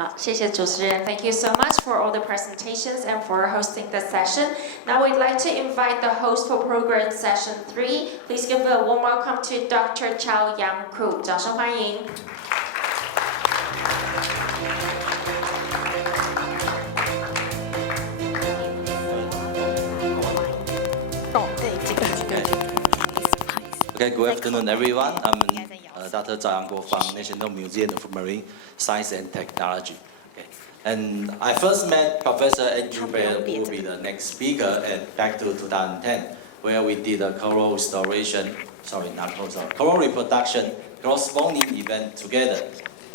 好，谢谢主持人。Thank you so much for all the presentations and for hosting the session. Now we'd like to invite the host for program session 3. Please give a warm welcome to Dr. Chao Yang Kru. 掌声欢迎。Okay, good afternoon, everyone. I'm Dr. Zhao Yang from National Museum of Marine Science and Technology. Okay. And I first met Professor Andrew Baird, who will be the next speaker, back to 2010, where we did a coral restoration, coral reproduction cross-spawning event together.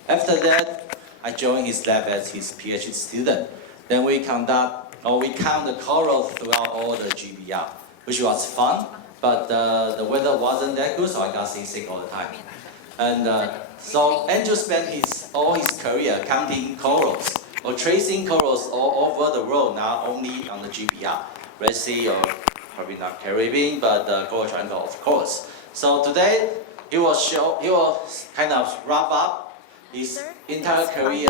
After that, I joined his lab as his PhD student. Then we count the corals throughout all the GBR, which was fun. But the weather wasn't that good, so I got seasick all the time. And so Andrew spent all his career counting corals or tracing corals all over the world, not only on the GBR, Red Sea or probably not Caribbean, but the Coral Triangle, of course. So today he will kind of wrap up his entire career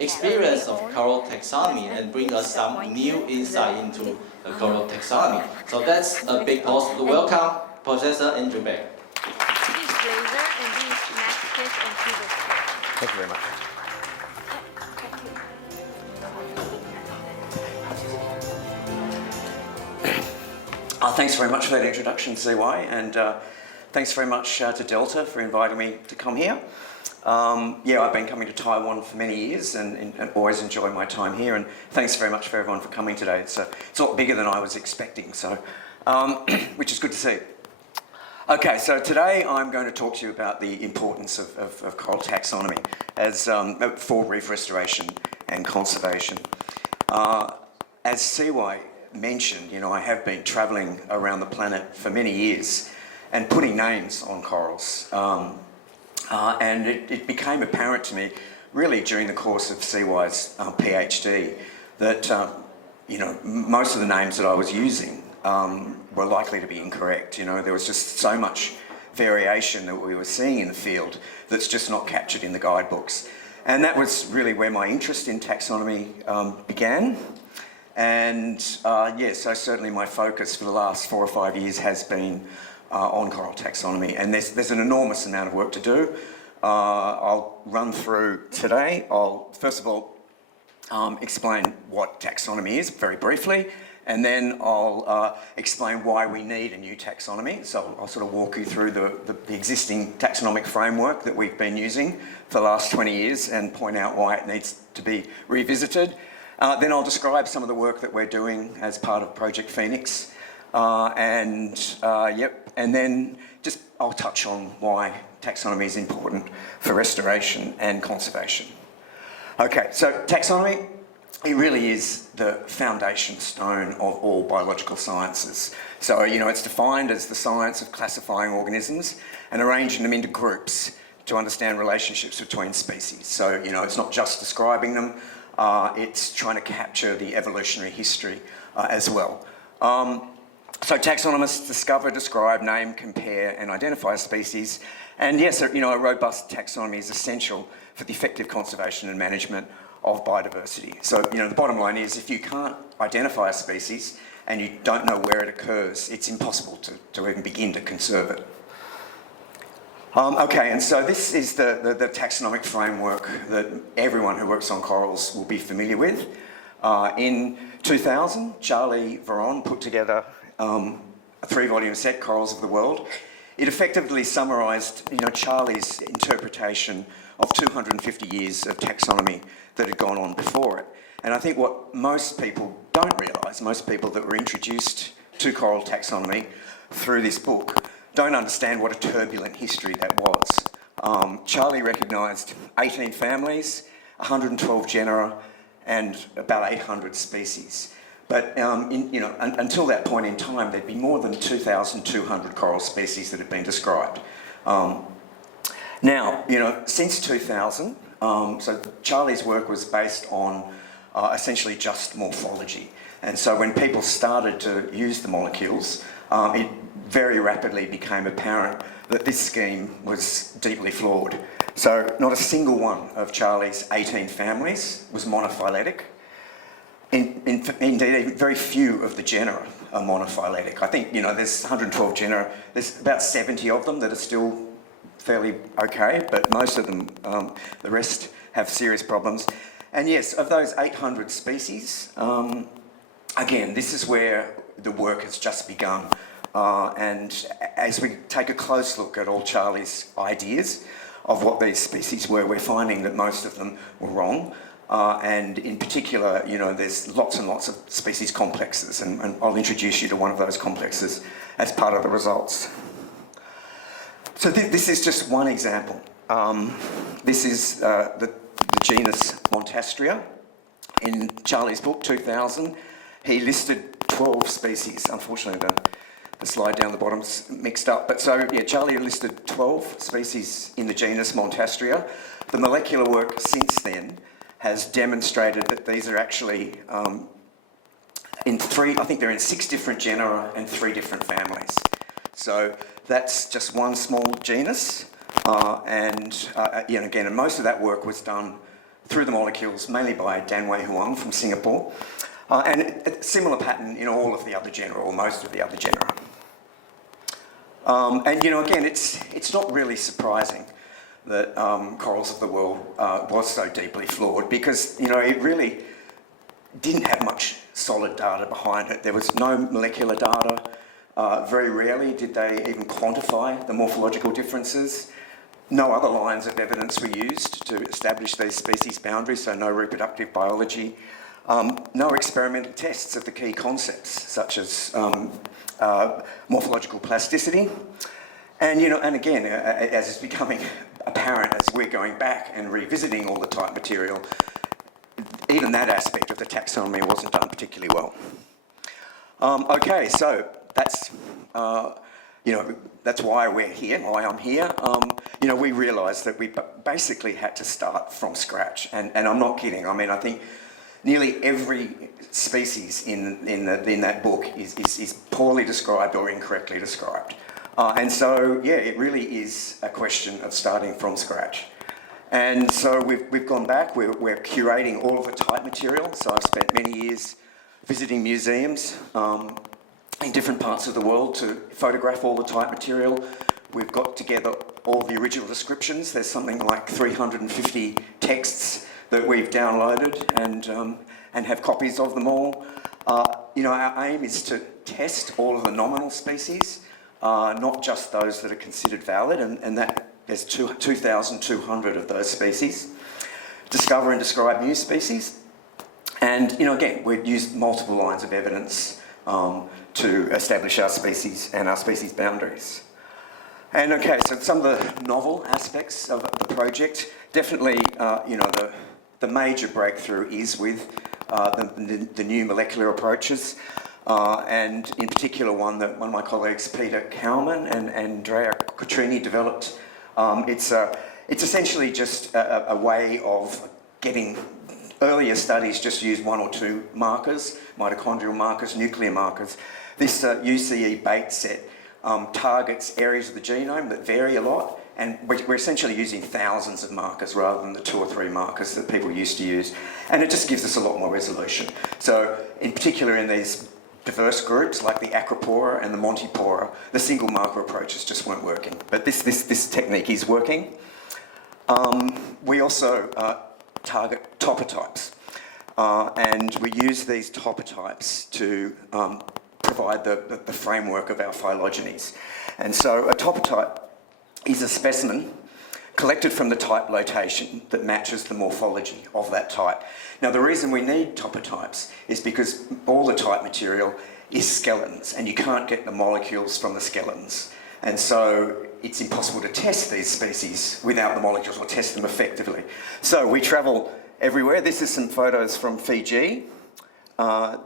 experience of coral taxonomy and bring us some new insight into the coral taxonomy. So that's a big pause to welcome Professor Andrew Baird. Thank you very much. Thanks very much for that introduction, CY, and thanks very much to Delta for inviting me to come here. I've been coming to Taiwan for many years and always enjoy my time here, and thanks very much for everyone for coming today. It's a lot bigger than I was expecting, so which is good to see. Okay, so today I'm going to talk to you about the importance of coral taxonomy as for reef restoration and conservation. As CY mentioned, I have been travelling around the planet for many years and putting names on corals. And it became apparent to me, really during the course of CY's PhD, that most of the names that I was using were likely to be incorrect. There was just so much variation that we were seeing in the field that's just not captured in the guidebooks. And that was really where my interest in taxonomy began. And so certainly my focus for the last 4 or 5 years has been on coral taxonomy, and there's an enormous amount of work to do. I'll run through today. I'll first of all explain what taxonomy is very briefly, and then I'll explain why we need a new taxonomy. So I'll sort of walk you through the existing taxonomic framework that we've been using for the last 20 years and point out why it needs to be revisited. Then I'll describe some of the work that we're doing as part of Project Phoenix. And then just I'll touch on why taxonomy is important for restoration and conservation. Okay, so taxonomy, it really is the foundation stone of all biological sciences. So, it's defined as the science of classifying organisms and arranging them into groups to understand relationships between species. So, it's not just describing them, it's trying to capture the evolutionary history as well. So taxonomists discover, describe, name, compare and identify species. And yes, a robust taxonomy is essential for the effective conservation and management of biodiversity. So, the bottom line is if you can't identify a species and you don't know where it occurs, it's impossible to even begin to conserve it. Okay, and so this is the taxonomic framework that everyone who works on corals will be familiar with. In 2000, Charlie Veron put together a 3-volume set, Corals of the World. It effectively summarised, Charlie's interpretation of 250 years of taxonomy that had gone on before it. And I think what most people don't realise, most people that were introduced to coral taxonomy through this book, don't understand what a turbulent history that was. Charlie recognised 18 families, 112 genera, and about 800 species. But until that point in time, there'd be more than 2,200 coral species that had been described. Now, since 2000, so Charlie's work was based on essentially just morphology. And so when people started to use the molecules, it very rapidly became apparent that this scheme was deeply flawed. So not a single one of Charlie's 18 families was monophyletic. Indeed, very few of the genera are monophyletic. I think, there's 112 genera. There's about 70 of them that are still fairly okay, but most of them, the rest have serious problems. And yes, of those 800 species, again, this is where the work has just begun. And as we take a close look at all Charlie's ideas of what these species were, we're finding that most of them were wrong. And in particular, there's lots and lots of species complexes, and I'll introduce you to one of those complexes as part of the results. So this is just one example. This is the genus Montastria. In Charlie's book, 2000, he listed 12 species. Unfortunately, the slide down the bottom's mixed up. But so, yeah, Charlie listed 12 species in the genus Montastria. The molecular work since then has demonstrated that these are actually in 6 different genera and 3 different families. So that's just one small genus. And most of that work was done through the molecules, mainly by Dan Wei Huang from Singapore. And a similar pattern in all of the other genera, or most of the other genera. Again, it's not really surprising that Corals of the World was so deeply flawed, because, it really didn't have much solid data behind it. There was no molecular data. Very rarely did they even quantify the morphological differences. No other lines of evidence were used to establish these species boundaries, so no reproductive biology. No experimental tests of the key concepts, such as morphological plasticity. And again, as is becoming apparent as we're going back and revisiting all the type material, even that aspect of the taxonomy wasn't done particularly well. Okay, so that's that's why we're here, why I'm here. We realised that we basically had to start from scratch, and I'm not kidding. I mean, I think nearly every species in that book is poorly described or incorrectly described. And so, yeah, it really is a question of starting from scratch. And so we've gone back, we're curating all of the type material. So I've spent many years visiting museums in different parts of the world to photograph all the type material. We've got together all the original descriptions. There's something like 350 texts that we've downloaded and have copies of them all. Our aim is to test all of the nominal species, not just those that are considered valid, and that there's 2,200 of those species. Discover and describe new species. And, again, we've used multiple lines of evidence to establish our species and our species boundaries. And, okay, so some of the novel aspects of the project, definitely, the major breakthrough is with the new molecular approaches. And in particular one that one of my colleagues, Peter Cowman and Andrea Cotrini, developed. It's essentially just a way of getting earlier studies just used 1 or 2 markers, mitochondrial markers, nuclear markers. This UCE bait set targets areas of the genome that vary a lot, and we're essentially using thousands of markers rather than the 2 or 3 markers that people used to use. And it just gives us a lot more resolution. So in particular in these diverse groups like the Acropora and the Montipora, the single marker approaches just weren't working. But this technique is working. We also target topotypes. And we use these topotypes to provide the framework of our phylogenies. And so a topotype is a specimen collected from the type location that matches the morphology of that type. Now, the reason we need topotypes is because all the type material is skeletons, and you can't get the molecules from the skeletons. And so it's impossible to test these species without the molecules, or test them effectively. So we travel everywhere. This is some photos from Fiji.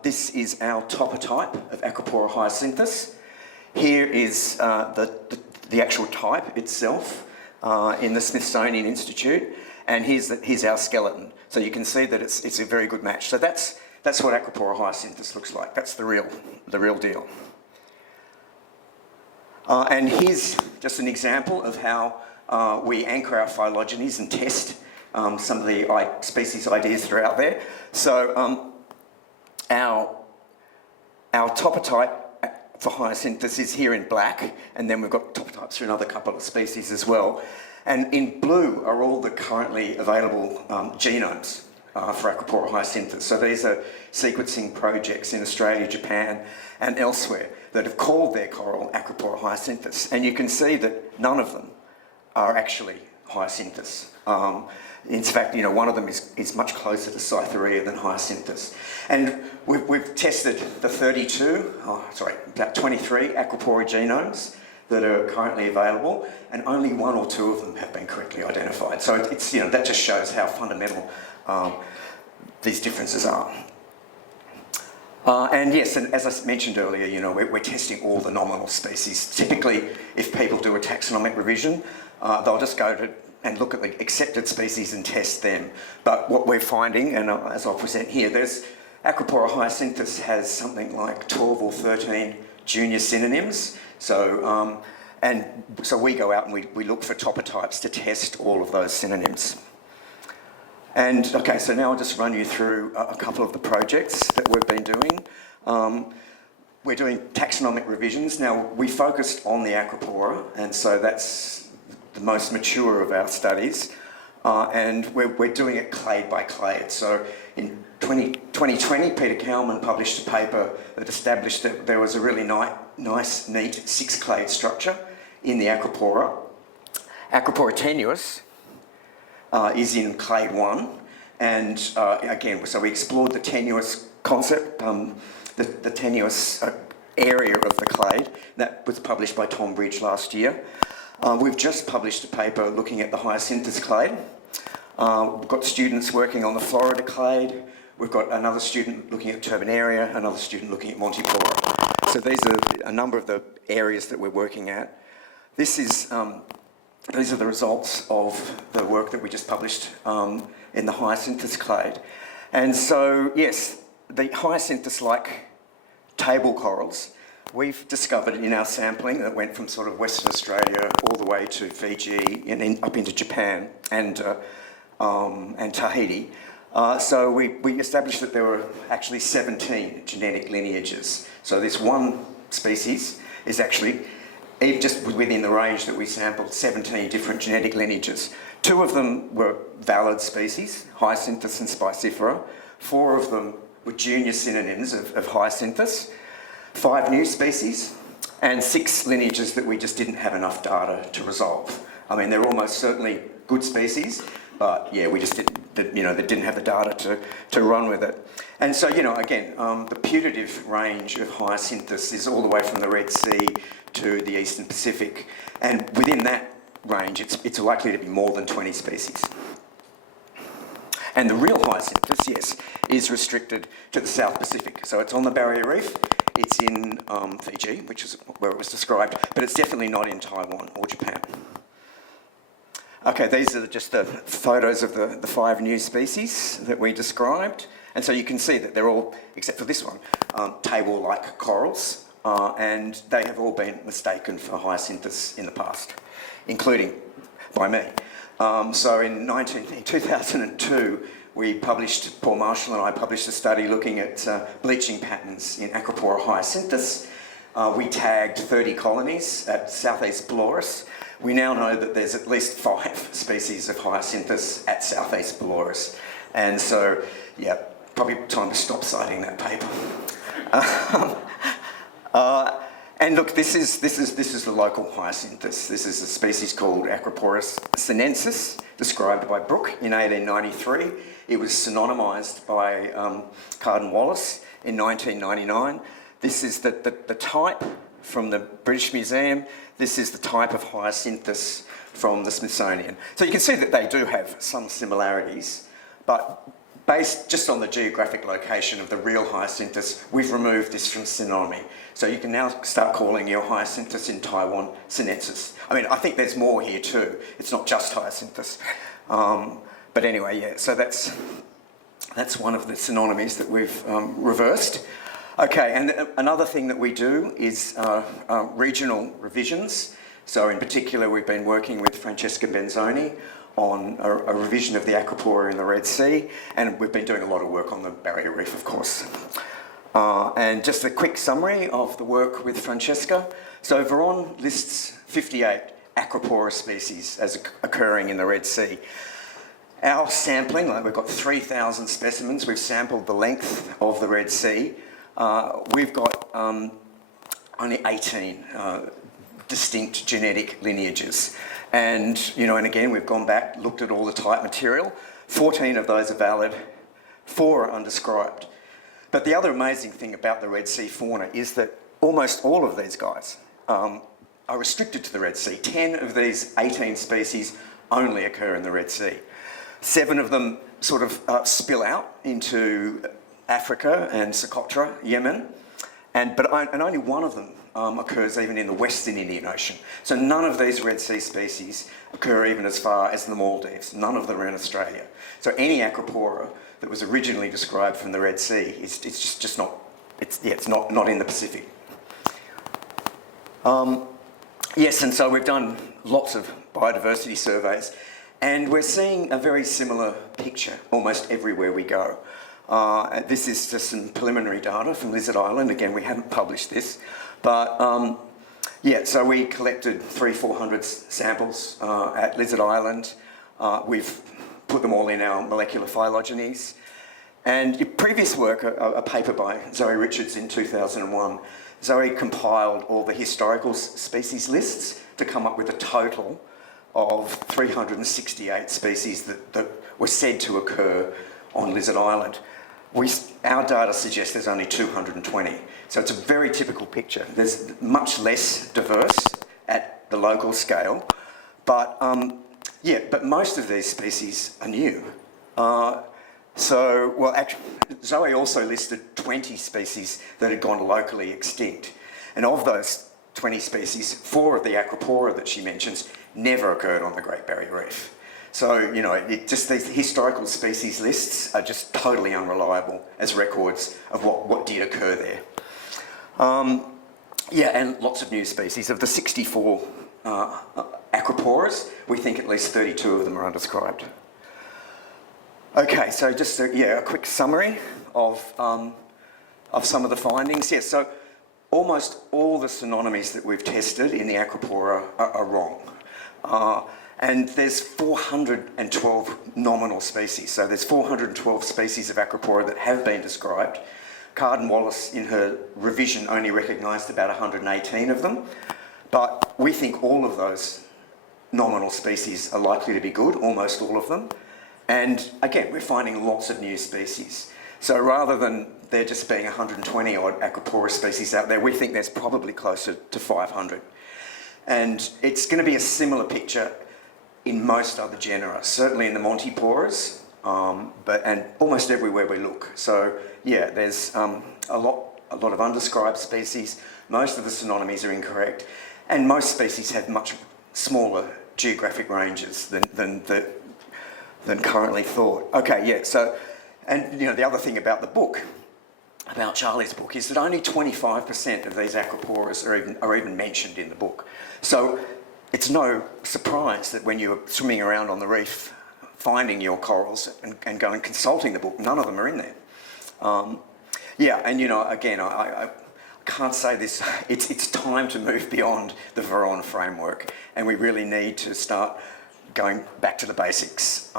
This is our topotype of Acropora hyacinthus. Here is the actual type itself in the Smithsonian Institute, and here's our skeleton. So you can see that it's a very good match. So that's what Acropora hyacinthus looks like. That's the real deal. And here's just an example of how we anchor our phylogenies and test some of the species ideas that are out there. So our topotype for hyacinthus is here in black, and then we've got topotypes for another couple of species as well. And in blue are all the currently available genomes for Acropora hyacinthus. So these are sequencing projects in Australia, Japan, and elsewhere that have called their coral Acropora hyacinthus. And you can see that none of them are actually hyacinthus. In fact, one of them is much closer to Cytherea than hyacinthus. And we've tested the about 23 Acropora genomes that are currently available, and only 1 or 2 of them have been correctly identified. So it's that just shows how fundamental these differences are. And yes, and as I mentioned earlier, we're testing all the nominal species. Typically, if people do a taxonomic revision, they'll just go and look at the accepted species and test them. But what we're finding, and as I'll present here, Acropora hyacinthus has something like 12 or 13 junior synonyms. So, so we go out and we look for topotypes to test all of those synonyms. And okay, so now I'll just run you through a couple of the projects that we've been doing. We're doing taxonomic revisions. Now, we focused on the Acropora, and so that's the most mature of our studies. And we're doing it clade by clade. So in 2020, Peter Cowman published a paper that established that there was a really nice, neat 6-clade structure in the Acropora. Acropora tenuis is in clade 1. And again, so we explored the tenuis concept, the tenuis area of the clade. That was published by Tom Bridge last year. We've just published a paper looking at the hyacinthus clade. We've got students working on the Florida clade. We've got another student looking at Turbinaria, another student looking at Montipora. So these are a number of the areas that we're working at. These are the results of the work that we just published in the hyacinthus clade. And so, yes, the hyacinthus-like table corals, we've discovered in our sampling that went from sort of Western Australia all the way to Fiji and up into Japan and Tahiti. So we established that there were actually 17 genetic lineages. So this one species is actually, just within the range that we sampled, 17 different genetic lineages. 2 of them were valid species, Hyacinthus and Spicifera. 4 of them were junior synonyms of Hyacinthus. 5 new species, and 6 lineages that we just didn't have enough data to resolve. I mean, they're almost certainly good species, but yeah, we just didn't have the data to run with it. And so, again, the putative range of Hyacinthus is all the way from the Red Sea to the Eastern Pacific, and within that range, it's likely to be more than 20 species. And the real Hyacinthus, yes, is restricted to the South Pacific. So it's on the Barrier Reef. It's in Fiji, which is where it was described, but it's definitely not in Taiwan or Japan. Okay, these are just the photos of the 5 new species that we described. And so you can see that they're all, except for this one, table-like corals, and they have all been mistaken for hyacinthus in the past, including by me. So in 2002, Paul Marshall and I published a study looking at bleaching patterns in Acropora hyacinthus. We tagged 30 colonies at Southeast Pelorus. We now know that there's at least 5 species of hyacinthus at Southeast Pelorus. And so, yeah, probably time to stop citing that paper. And look, this is the local hyacinthus. This is a species called Acroporus sinensis, described by Brooke in 1893. It was synonymised by Carden Wallace in 1999. This is the type from the British Museum. This is the type of hyacinthus from the Smithsonian. So you can see that they do have some similarities, but based just on the geographic location of the real hyacinthus, we've removed this from synonymy. So you can now start calling your hyacinthus in Taiwan sinensis. I mean, I think there's more here too. It's not just hyacinthus. But anyway, yeah, so that's one of the synonymies that we've reversed. Okay, and another thing that we do is regional revisions. So in particular, we've been working with Francesca Benzoni on a revision of the aquapora in the Red Sea, and we've been doing a lot of work on the Barrier Reef, of course. And just a quick summary of the work with Francesca. So Veron lists 58 aquapora species as occurring in the Red Sea. Our sampling, like we've got 3,000 specimens, we've sampled the length of the Red Sea. We've got only 18 distinct genetic lineages. And again, we've gone back, looked at all the type material. 14 of those are valid, 4 are undescribed. But the other amazing thing about the Red Sea fauna is that almost all of these guys are restricted to the Red Sea. 10 of these 18 species only occur in the Red Sea. 7 of them sort of spill out into Africa and Socotra, Yemen, and only one of them occurs even in the Western Indian Ocean. So none of these Red Sea species occur even as far as the Maldives. None of them are in Australia. So any aquapora that was originally described from the Red Sea, it's just not. It's not in the Pacific. Yes, and so we've done lots of biodiversity surveys, and we're seeing a very similar picture almost everywhere we go. This is just some preliminary data from Lizard Island. Again, we haven't published this, but so we collected 300-400 samples at Lizard Island. We've put them all in our molecular phylogenies. And your previous work, a paper by Zoe Richards in 2001, Zoe compiled all the historical species lists to come up with a total of 368 species that were said to occur on Lizard Island. Our data suggests there's only 220. So it's a very typical picture. There's much less diverse at the local scale, but most of these species are new. Actually, Zoe also listed 20 species that had gone locally extinct. And of those 20 species, 4 of the aquapora that she mentions never occurred on the Great Barrier Reef. So, just these historical species lists are just totally unreliable as records of what did occur there. And lots of new species. Of the 64 aquaporas, we think at least 32 of them are undescribed. Okay, so just a quick summary of some of the findings. Yes, so almost all the synonymies that we've tested in the aquapora are wrong. And there's 412 nominal species. So there's 412 species of aquapora that have been described. Carden-Wallace, in her revision, only recognised about 118 of them. But we think all of those nominal species are likely to be good, almost all of them. And again, we're finding lots of new species. So rather than there just being 120 odd aquapora species out there, we think there's probably closer to 500. And it's going to be a similar picture in most other genera, certainly in the Montiporas, and almost everywhere we look. So there's a lot of undescribed species. Most of the synonymies are incorrect, and most species have much smaller geographic ranges than currently thought. Okay, so, and the other thing about the book, about Charlie's book, is that only 25% of these aquaporas are even mentioned in the book. So it's no surprise that when you're swimming around on the reef, finding your corals and going consulting the book, none of them are in there. Again, I can't say this. It's time to move beyond the Veron framework, and we really need to start going back to the basics.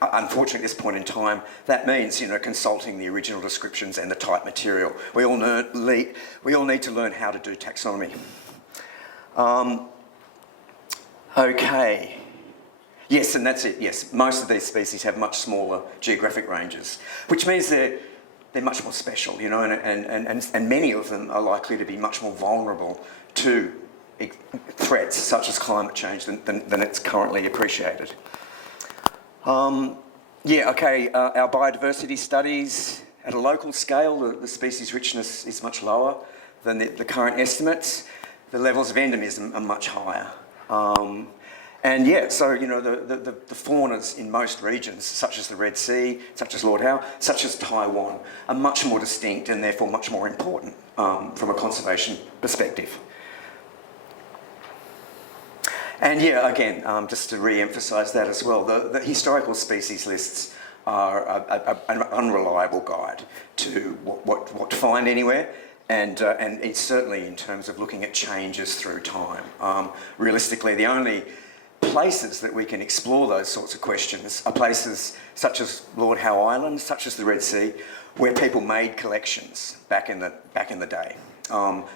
Unfortunately, at this point in time, that means consulting the original descriptions and the type material. We all need to learn how to do taxonomy. Okay. Yes, and that's it. Yes, most of these species have much smaller geographic ranges, which means they're much more special, and many of them are likely to be much more vulnerable to threats such as climate change than it's currently appreciated. Our biodiversity studies at a local scale, the species richness is much lower than the current estimates. The levels of endemism are much higher. The faunas in most regions, such as the Red Sea, such as Lord Howe, such as Taiwan, are much more distinct and therefore much more important from a conservation perspective. And yeah, again, just to re-emphasise that as well, the historical species lists are an unreliable guide to what to find anywhere, and it's certainly in terms of looking at changes through time. Realistically, the only places that we can explore those sorts of questions are places such as Lord Howe Island, such as the Red Sea, where people made collections back in the day.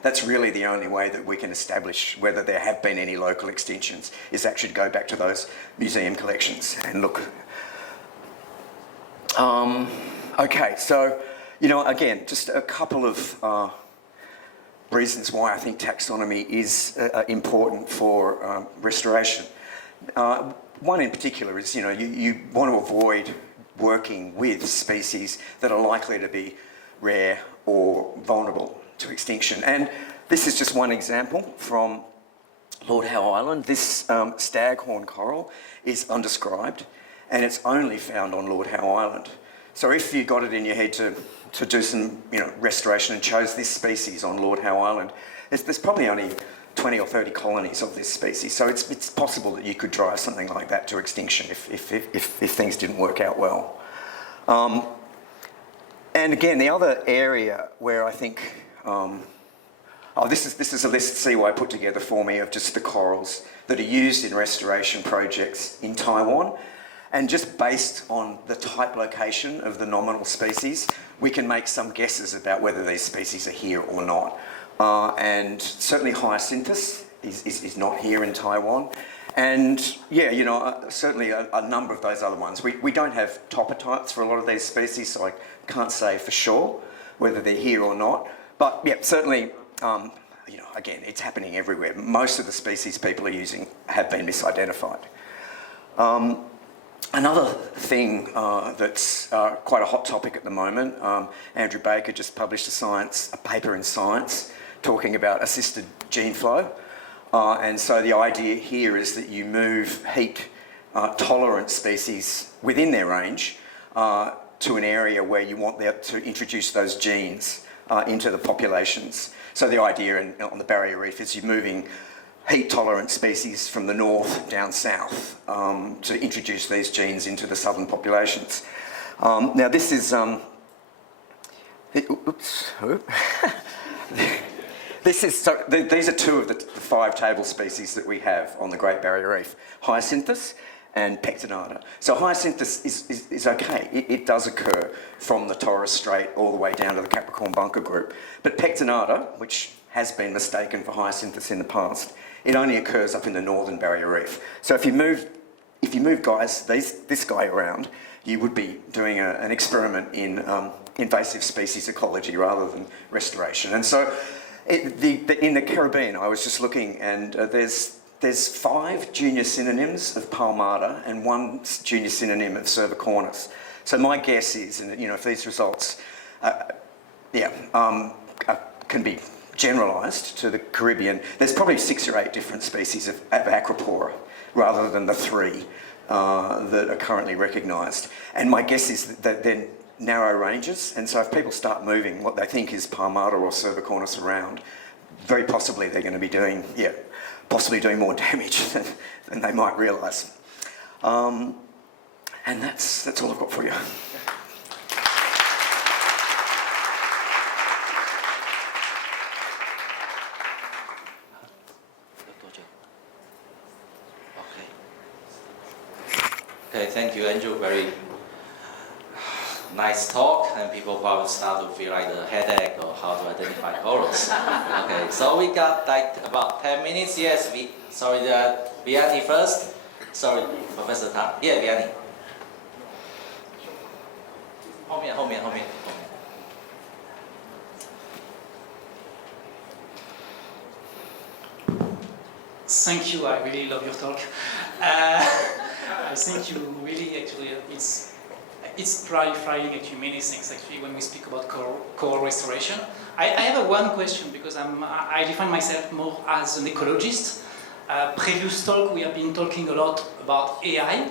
That's really the only way that we can establish whether there have been any local extinctions, is actually to go back to those museum collections and look. Okay, so, you know, again, just a couple of reasons why I think taxonomy is important for restoration. One in particular is, you know, you want to avoid working with species that are likely to be rare or vulnerable to extinction. And this is just one example from Lord Howe Island. This staghorn coral is undescribed, and it's only found on Lord Howe Island. So if you got it in your head to do some, you know, restoration and chose this species on Lord Howe Island, there's probably only 20 or 30 colonies of this species. So it's possible that you could drive something like that to extinction if things didn't work out well. And again, the other area where I think, this is a list CY put together for me of just the corals that are used in restoration projects in Taiwan. And just based on the type location of the nominal species, we can make some guesses about whether these species are here or not. And certainly Hyacinthus is not here in Taiwan. And yeah, you know, certainly a number of those other ones. We don't have topotypes for a lot of these species, so I can't say for sure whether they're here or not. But yeah, certainly, you know, again, it's happening everywhere. Most of the species people are using have been misidentified. Another thing that's quite a hot topic at the moment, Andrew Baird just published a paper in Science talking about assisted gene flow. And so the idea here is that you move heat tolerant species within their range to an area where you want to introduce those genes into the populations. So the idea on the Barrier Reef is you're moving heat-tolerant species from the north down south to introduce these genes into the southern populations. Now this is, these are two of the 5 table species that we have on the Great Barrier Reef, Hyacinthus and Pectinata. So Hyacinthus is okay. It does occur from the Torres Strait all the way down to the Capricorn Bunker Group. But Pectinata, which has been mistaken for Hyacinthus in the past, it only occurs up in the northern Barrier Reef. So if you move this guy around, you would be doing an experiment in invasive species ecology rather than restoration. And so in the Caribbean, I was just looking, and there's 5 junior synonyms of Palmata and 1 junior synonym of Cervicornis. So my guess is, and you know, if these results, can be generalised to the Caribbean, there's probably 6 or 8 different species of Acropora rather than the 3 that are currently recognised. And my guess is that they're narrow ranges, and so if people start moving what they think is Palmata or Cervicornis around, very possibly they're going to be doing, possibly doing more damage than they might realise. And that's all I've got for you. Okay, thank you, Andrew. Very nice talk, and people probably start to feel like the headache or how to identify corals. Okay, so we got like about 10 minutes. Yes, Vianney first. Sorry, Professor Tan. Yeah, Vianney. 后面。Thank you. I really love your talk. I think you really actually it's clarifying actually many things actually when we speak about coral restoration. I have one question because I define myself more as an ecologist. Previous talk we have been talking a lot about AI,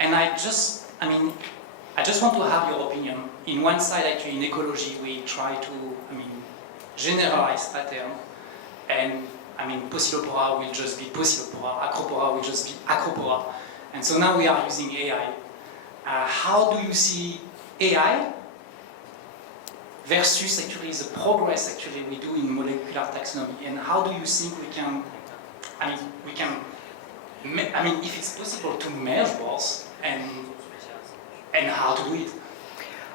and I just want to have your opinion. In one side, actually, in ecology, we try to generalize pattern, and I mean, Pocillopora will just be Pocillopora, Acropora will just be Acropora. And so now we are using AI. How do you see AI versus actually the progress actually we do in molecular taxonomy? And how do you think we can, if it's possible to merge both and how to do it?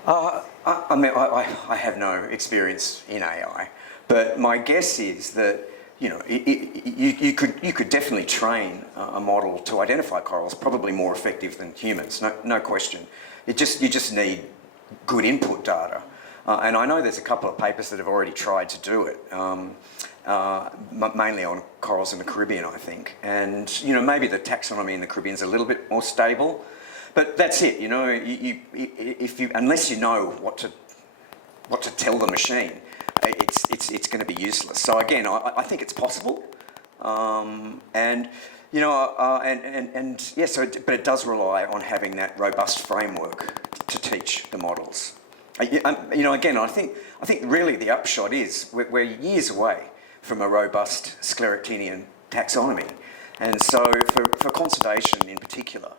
I have no experience in AI, but my guess is that you could definitely train a model to identify corals, probably more effective than humans, no question. You just need good input data, and I know there's a couple of papers that have already tried to do it, mainly on corals in the Caribbean, I think, and maybe the taxonomy in the Caribbean is a little bit more stable. But that's it, unless you know what to tell the machine, it's going to be useless. So again, I think it's possible, but it does rely on having that robust framework to teach the models. Again, I think really the upshot is we're years away from a robust Scleractinian taxonomy, and so for conservation in particular.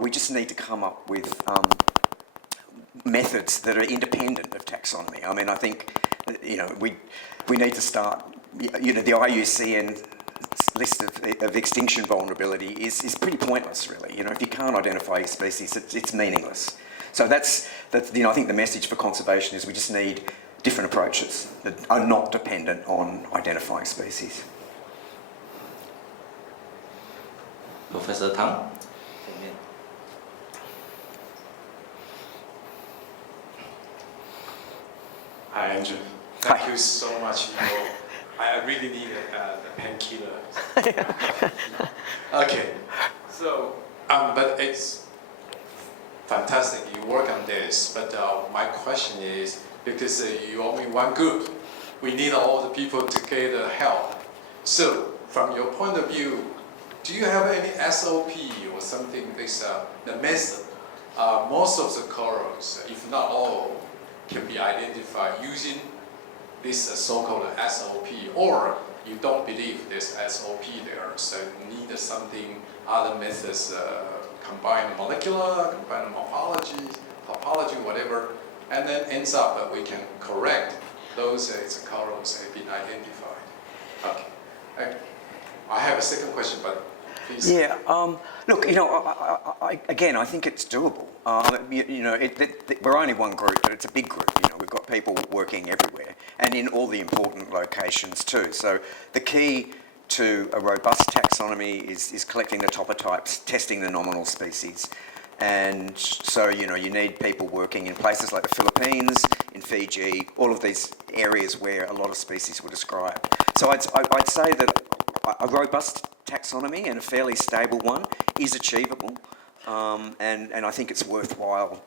We just need to come up with methods that are independent of taxonomy. I mean, I think, we need to start, the IUCN list of extinction vulnerability is pretty pointless, really. If you can't identify your species, it's meaningless. So that's I think the message for conservation is we just need different approaches that are not dependent on identifying species. Professor Tang? Hi, Andrew. Thank you so much. I really need the painkiller. Okay. So, but it's fantastic you work on this. But my question is, because you're only one group, we need all the people to get help. So, from your point of view, do you have any SOP or something? The method. Most of the corals, if not all, can be identified using this so-called SOP, or you don't believe there's SOP there, so you need something, other methods, combine molecular, combine morphology, topology, whatever, and then ends up that we can correct those corals have been identified. Okay. I have a second question, but please. Yeah, look, again, I think it's doable. We're only one group, but it's a big group. We've got people working everywhere and in all the important locations too. So the key to a robust taxonomy is collecting the topotypes, testing the nominal species. And so, you need people working in places like the Philippines, in Fiji, all of these areas where a lot of species were described. So I'd say that a robust taxonomy, and a fairly stable one, is achievable, and I think it's worthwhile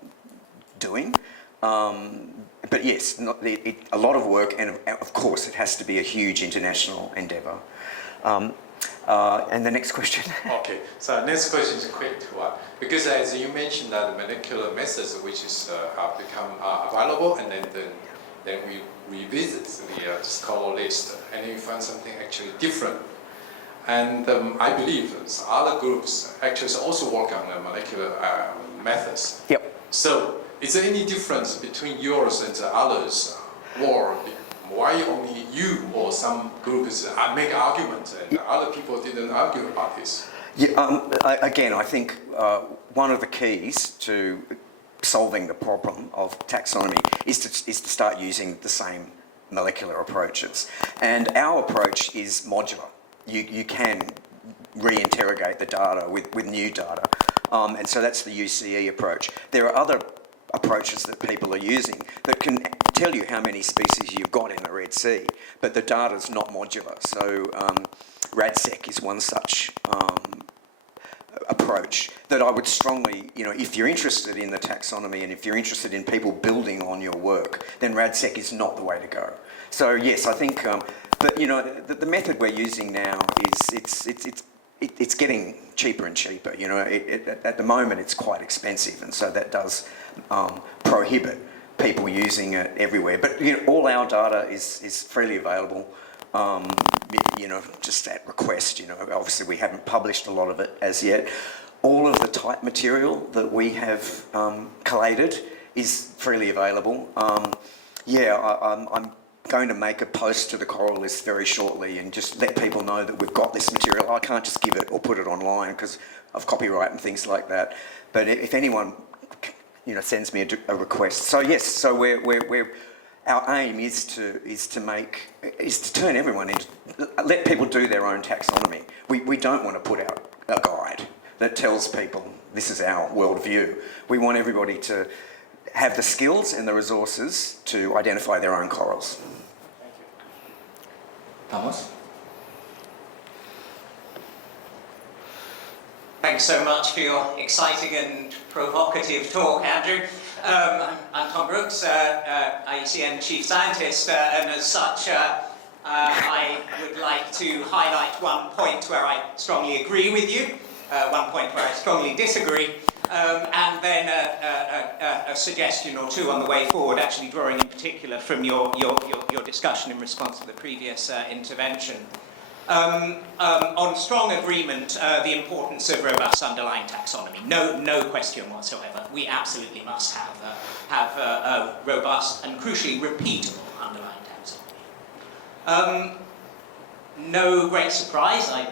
doing. But yes, a lot of work, and of course it has to be a huge international endeavour. And the next question. Okay, so next question is a quick one. Because as you mentioned that the molecular methods which have become available, and then we revisit the scholar list, and then you find something actually different. And I believe other groups actually also work on the molecular methods. Yep. So is there any difference between yours and the others? Or why only you or some groups make arguments and other people didn't argue about this? Yeah, again, I think one of the keys to solving the problem of taxonomy is to start using the same molecular approaches. And our approach is modular. You can re-interrogate the data with new data. And so that's the UCE approach. There are other approaches that people are using that can tell you how many species you've got in the Red Sea, but the data's not modular. So RADSEC is one such approach that I would strongly, if you're interested in the taxonomy and if you're interested in people building on your work, then RADSEC is not the way to go. So yes, I think, but the method we're using now is it's getting cheaper and cheaper. At the moment it's quite expensive, and so that does prohibit people using it everywhere. But all our data is freely available. just at request, obviously we haven't published a lot of it as yet. All of the type material that we have collated is freely available. I'm going to make a post to the Coral List very shortly and just let people know that we've got this material. I can't just give it or put it online because of copyright and things like that. But if anyone, sends me a request, so yes, so we're our aim is to turn everyone into, let people do their own taxonomy. We don't want to put out a guide that tells people this is our worldview. We want everybody to have the skills and the resources to identify their own corals. Thank you. Thomas? Thanks so much for your exciting and provocative talk, Andrew. I'm Tom Brooks, IUCN Chief Scientist, and as such, I would like to highlight one point where I strongly agree with you, one point where I strongly disagree, and then a suggestion or two on the way forward, actually drawing in particular from your discussion in response to the previous intervention. On strong agreement, the importance of robust underlying taxonomy. No question whatsoever. We absolutely must have a robust and crucially repeatable underlying taxonomy. No great surprise. I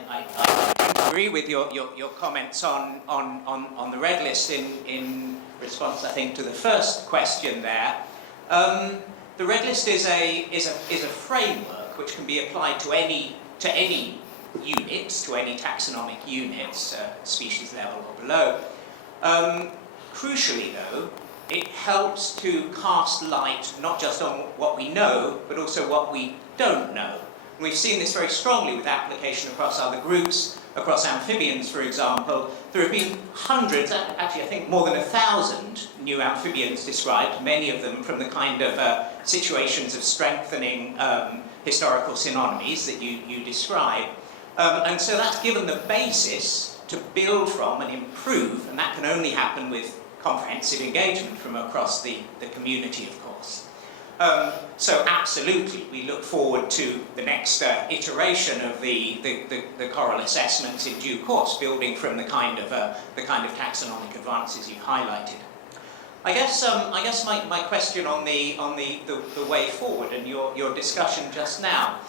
agree with your comments on the red list in response, I think, to the first question there. The red list is a framework which can be applied to any units, to any taxonomic units, species level or below. Crucially though, it helps to cast light not just on what we know, but also what we don't know. And we've seen this very strongly with application across other groups, across amphibians, for example. There have been hundreds, actually I think more than 1,000 new amphibians described, many of them from the kind of situations of strengthening historical synonymies that you describe. And so that's given the basis to build from and improve, and that can only happen with comprehensive engagement from across the community, of course. So absolutely, we look forward to the next iteration of the coral assessments in due course, building from the kind of taxonomic advances you highlighted. I guess my question on the way forward and your discussion just now,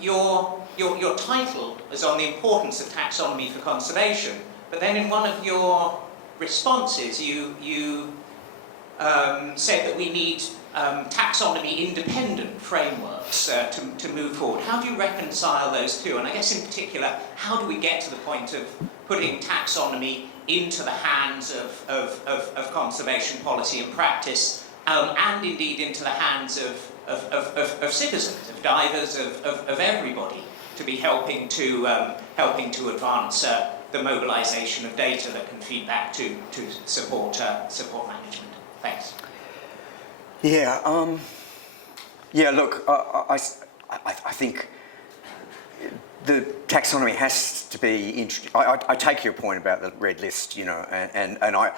your title is on the importance of taxonomy for conservation, but then in one of your responses you said that we need taxonomy-independent frameworks to move forward. How do you reconcile those two? And I guess in particular, how do we get to the point of putting taxonomy into the hands of conservation policy and practice, and indeed into the hands of citizens, of divers, of everybody, to be helping to advance the mobilisation of data that can feed back to support management. Thanks. Yeah. Look, I think the taxonomy has to be introduced. I take your point about the red list, and I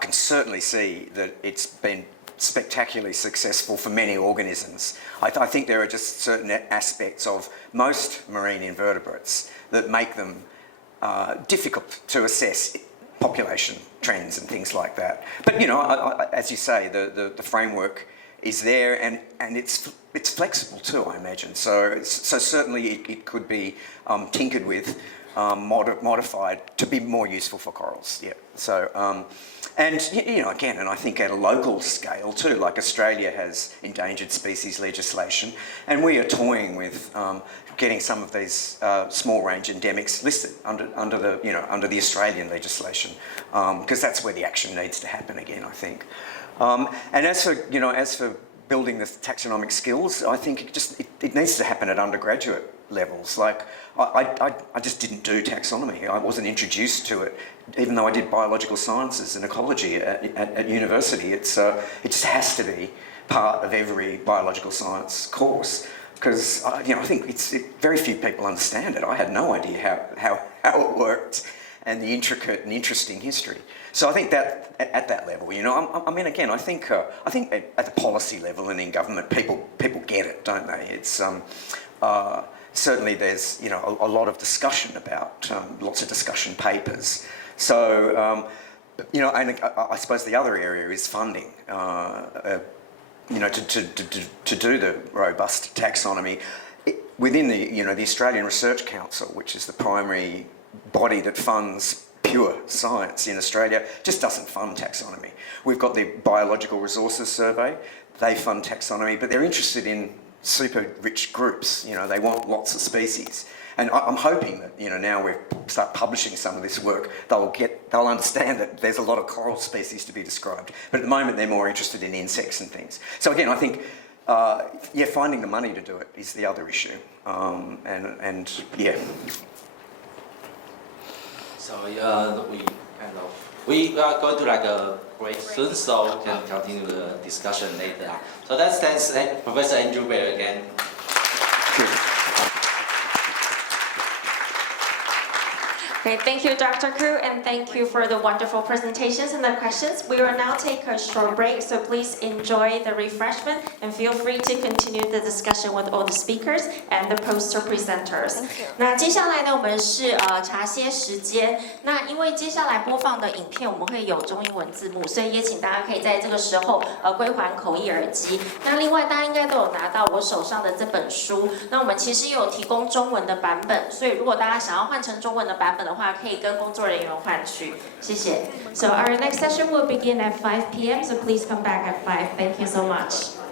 can certainly see that it's been spectacularly successful for many organisms. I think there are just certain aspects of most marine invertebrates that make them difficult to assess population trends and things like that. But as you say, the framework is there, and it's flexible too, I imagine. So certainly it could be tinkered with, modified to be more useful for corals. Yeah. So and again, and I think at a local scale too, like Australia has endangered species legislation, and we are toying with getting some of these small range endemics listed under the Australian legislation, because that's where the action needs to happen again, I think. And as for building the taxonomic skills, I think it needs to happen at undergraduate levels. Like I just didn't do taxonomy. I wasn't introduced to it, even though I did biological sciences and ecology at university. It just has to be part of every biological science course, because I think very few people understand it. I had no idea how it worked. and the intricate and interesting history. So I think that at that level, you know, I mean, again, I think at the policy level and in government, people get it, don't they? It's certainly there's, you know, a lot of discussion about lots of discussion papers. So you know, and I suppose the other area is funding. You know, to do the robust taxonomy within the, you know, the Australian Research Council, which is the primary body that funds pure science in Australia, just doesn't fund taxonomy. We've got the Biological Resources Survey, they fund taxonomy, but they're interested in super rich groups, you know, they want lots of species. And I'm hoping that, you know, now we start publishing some of this work, they'll understand that there's a lot of coral species to be described. But at the moment, they're more interested in insects and things. So again, I think, yeah, finding the money to do it is the other issue. And yeah. So we are going to like a break soon, so we can continue the discussion later. So that's thanks Professor Andrew Baird again. Good. Okay, thank you, Dr. Koo, and thank you for the wonderful presentations and the questions. We will now take a short break, so please enjoy the refreshment and feel free to continue the discussion with all the speakers and the poster presenters. Thank you. 那接下来呢，我们是茶歇时间。那因为接下来播放的影片我们会有中英文字幕，所以也请大家可以在这个时候归还口译耳机。那另外大家应该都有拿到我手上的这本书，那我们其实也有提供中文的版本，所以如果大家想要换成中文的版本的话，可以跟工作人员换取。谢谢。So our next session will begin at 5 p.m. So please come back at 5. Thank you so much.